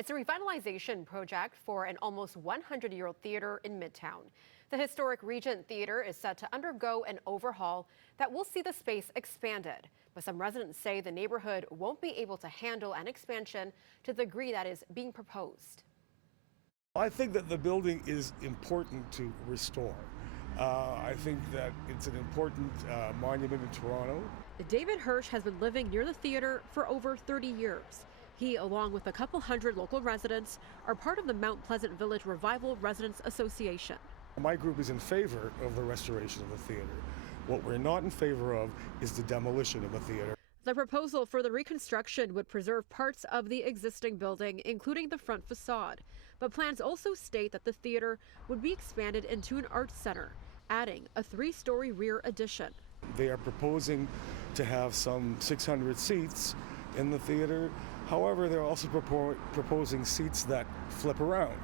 It's a revitalization project for an almost 100-year-old theater in Midtown. The historic Regent Theatre is set to undergo an overhaul that will see the space expanded. But some residents say the neighborhood won't be able to handle an expansion to the degree that is being proposed. I think that the building is important to restore. I think that it's an important monument in Toronto. David Hirsch has been living near the theater for over 30 years. He, along with a couple hundred local residents, are part of the Mount Pleasant Village Revival Residents Association. My group is in favor of the restoration of the theater. What we're not in favor of is the demolition of the theater. The proposal for the reconstruction would preserve parts of the existing building, including the front facade. But plans also state that the theater would be expanded into an arts center, adding a 3-story rear addition. They are proposing to have some 600 seats in the theater. However, they're also proposing seats that flip around.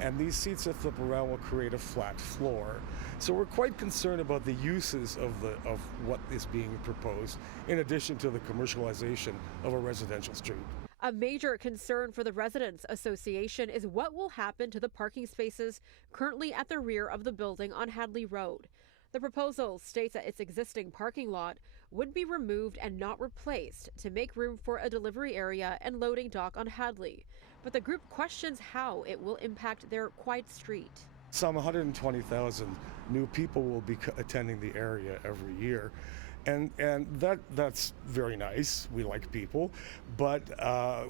And these seats that flip around will create a flat floor. So we're quite concerned about the uses of what is being proposed, in addition to the commercialization of a residential street. A major concern for the Residents Association is what will happen to the parking spaces currently at the rear of the building on Hadley Road. The proposal states that its existing parking lot would be removed and not replaced to make room for a delivery area and loading dock on Hadley. But the group questions how it will impact their quiet street. Some 120,000 new people will be attending the area every year. And that's very nice. We like people. But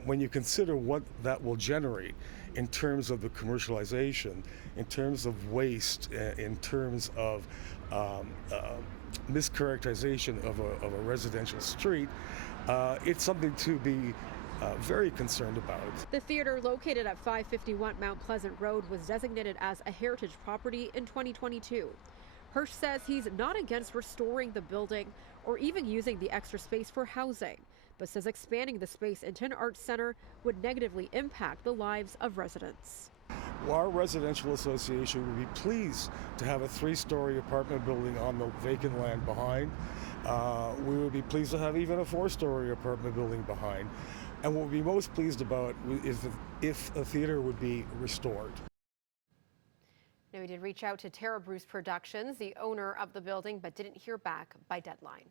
when you consider what that will generate in terms of the commercialization, in terms of waste, in terms of mischaracterization of a residential street, it's something to be very concerned about. The theater, located at 551 Mount Pleasant Road, was designated as a heritage property in 2022. Hirsch says he's not against restoring the building or even using the extra space for housing, but says expanding the space into an arts center would negatively impact the lives of residents. Our residential association would be pleased to have a 3-story apartment building on the vacant land behind. We would be pleased to have even a 4-story apartment building behind. And what we'd be most pleased about is if the theater would be restored. Now, we did reach out to Terra Bruce Productions, the owner of the building, but didn't hear back by deadline.